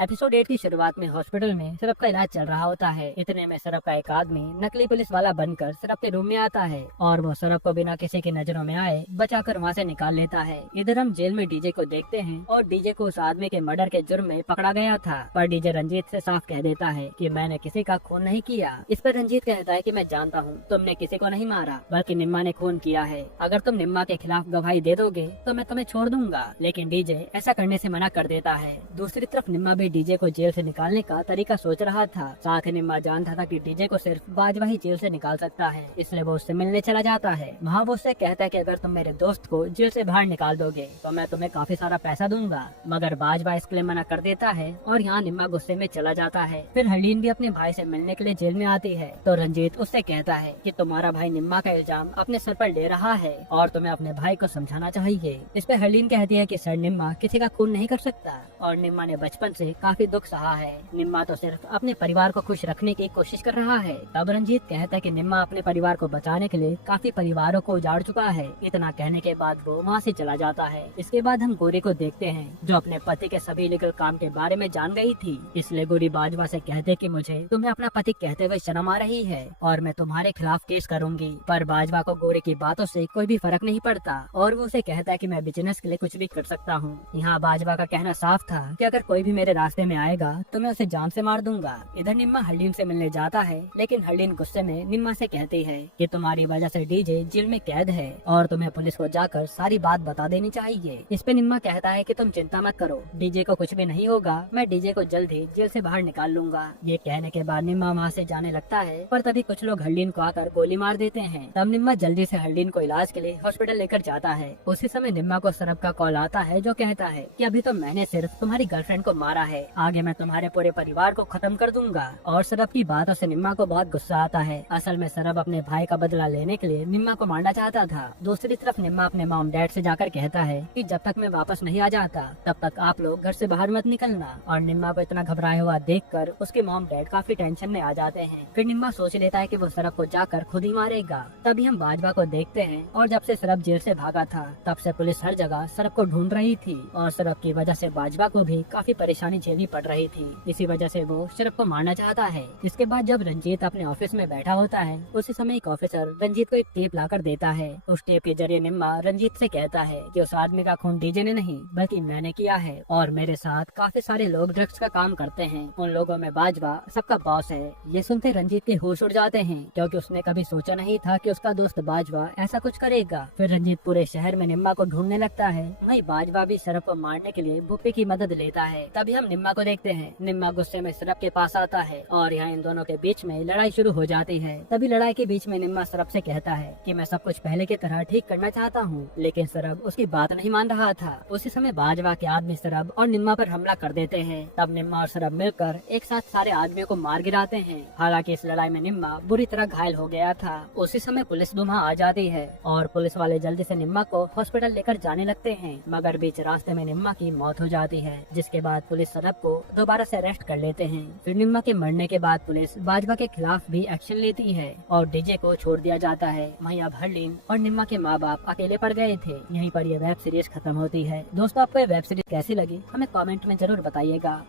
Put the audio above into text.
Episode 8 की शुरुआत में हॉस्पिटल में सरब का इलाज चल रहा होता है। इतने में सरब का एक आदमी नकली पुलिस वाला बनकर सरब के रूम में आता है और वो सरब को बिना किसी की नजरों में आए बचाकर वहाँ से निकाल लेता है। इधर हम जेल में डीजे को देखते हैं और डीजे को उस आदमी के मर्डर के जुर्म में पकड़ा गया था, पर डीजे रंजीत से साफ कह देता है कि मैंने किसी का खून नहीं किया। इस पर रंजीत कहता है कि मैं जानता हूँ तुमने किसी को नहीं मारा बल्कि निम्मा ने खून किया है। अगर तुम निम्मा के खिलाफ गवाही दे दोगे तो मैं तुम्हें छोड़ दूंगा, लेकिन डीजे ऐसा करने से मना कर देता है। दूसरी तरफ निम्मा भी डीजे को जेल से निकालने का तरीका सोच रहा था। साथ ही निम्मा जानता था कि डीजे को सिर्फ बाजवा ही जेल से निकाल सकता है, इसलिए वो उससे मिलने चला जाता है। वहाँ वो उससे कहता है कि अगर तुम मेरे दोस्त को जेल से बाहर निकाल दोगे तो मैं तुम्हें काफी सारा पैसा दूंगा, मगर बाजवा इसके लिए मना कर देता है और यहाँ निम्मा गुस्से में चला जाता है। फिर हरलीन भी अपने भाई से मिलने के लिए जेल में आती है तो रंजीत उससे कहता है कि तुम्हारा भाई निम्मा का इल्जाम अपने सर पर ले रहा है और तुम्हें अपने भाई को समझाना चाहिए। इस पे हरलीन कहती है कि सर निम्मा किसी का खून नहीं कर सकता और निम्मा ने बचपन से काफी दुख सहा है। निम्मा तो सिर्फ अपने परिवार को खुश रखने की कोशिश कर रहा है। तब रंजीत कहता है कि निम्मा अपने परिवार को बचाने के लिए काफी परिवारों को उजाड़ चुका है। इतना कहने के बाद वो वहाँ से चला जाता है। इसके बाद हम गोरी को देखते हैं जो अपने पति के सभी लीगल काम के बारे में जान गई थी, इसलिए गोरी बाजवा से कहते कि मुझे तुम्हें अपना पति कहते हुए शर्म आ रही है और मैं तुम्हारे खिलाफ केस करूंगी। पर बाजवा को गोरी की बातों से कोई भी फर्क नहीं पड़ता और वो उसे कहता है कि मैं बिजनेस के लिए कुछ भी कर सकता हूँ। यहाँ बाजवा का कहना साफ था कि अगर कोई भी मेरे रास्ते में आएगा तो मैं उसे जान से मार दूंगा। इधर निम्मा हरलीन से मिलने जाता है, लेकिन हरलीन गुस्से में निम्मा से कहती है कि तुम्हारी वजह से डीजे जेल में कैद है और तुम्हें पुलिस को जाकर सारी बात बता देनी चाहिए। इस पे निम्मा कहता है कि तुम चिंता मत करो, डीजे को कुछ भी नहीं होगा, मैं डीजे को जल्द ही जेल से बाहर निकाल लूंगा। ये कहने के बाद निम्मा वहाँ से जाने लगता है, पर तभी कुछ लोग हरलीन को आकर गोली मार देते हैं। तब निम्मा जल्दी से हरलीन को इलाज के लिए हॉस्पिटल लेकर जाता है। उसी समय निम्मा को सरब का कॉल आता है जो कहता है कि अभी तो मैंने सिर्फ तुम्हारी गर्लफ्रेंड को मारा है, आगे मैं तुम्हारे पूरे परिवार को खत्म कर दूंगा। और सरब की बातों से निम्मा को बहुत गुस्सा आता है। असल में सरब अपने भाई का बदला लेने के लिए निम्मा को मारना चाहता था। दूसरी तरफ निम्मा अपने मॉम डैड से जाकर कहता है कि जब तक मैं वापस नहीं आ जाता तब तक आप लोग घर से बाहर मत निकलना। और निम्मा को इतना घबराया हुआ देखकर उसके मॉम डैड काफी टेंशन में आ जाते हैं। फिर निम्मा सोच लेता है कि वो सरब को जाकर खुद ही मारेगा। तभी हम बाजवा को देखते हैं और जब से सरब जेल से भागा था तब से पुलिस हर जगह सरब को ढूंढ रही थी और सरब की वजह से बाजवा को भी काफी परेशानी झेलनी पड़ रही थी। इसी वजह से वो सरब को मारना चाहता है। इसके बाद जब रंजीत अपने ऑफिस में बैठा होता है उसी समय एक ऑफिसर रंजीत को एक टेप लाकर देता है। उस टेप के जरिए निम्मा रंजीत से कहता है कि उस आदमी का खून डीजे ने नहीं बल्कि मैंने किया है और मेरे साथ काफी सारे लोग ड्रग्स का काम करते हैं, उन लोगों में बाजवा सबका बॉस है। ये सुनते रंजीत के होश उड़ जाते हैं क्योंकि उसने कभी सोचा नहीं था कि उसका दोस्त बाजवा ऐसा कुछ करेगा। फिर रंजीत पूरे शहर में निम्मा को ढूंढने लगता है। वहीं बाजवा भी सरब को मारने के लिए भुप्पी की मदद लेता है। तभी हम निम्मा को देखते हैं। निम्मा गुस्से में सरब के पास आता है और यहाँ इन दोनों के बीच में लड़ाई शुरू हो जाती है। तभी लड़ाई के बीच में निम्मा सरब से कहता है कि मैं सब कुछ पहले की तरह ठीक करना चाहता हूँ, लेकिन सरब उसकी बात नहीं मान रहा था। उसी समय बाजवा के आदमी सरब और निम्मा पर हमला कर देते हैं। तब निम्मा और सरब मिलकर एक साथ सारे आदमियों को मार गिराते हैं। हालांकि इस लड़ाई में निम्मा बुरी तरह घायल हो गया था। उसी समय पुलिस वहाँ आ जाती है और पुलिस वाले जल्दी से निम्मा को हॉस्पिटल लेकर जाने लगते हैं, मगर बीच रास्ते में निम्मा की मौत हो जाती है, जिसके बाद पुलिस सरब को दोबारा से अरेस्ट कर लेते हैं। फिर निम्मा के मरने के बाद पुलिस बाजवा के खिलाफ भी एक्शन लेती है और डीजे को छोड़ दिया जाता है। वहीं अब हरलीन और निम्मा के माँ बाप अकेले पड़ गए थे। यहीं पर यह वेब सीरीज खत्म होती है। दोस्तों, आपको ये वेब सीरीज कैसी लगी हमें कमेंट में जरूर बताइएगा।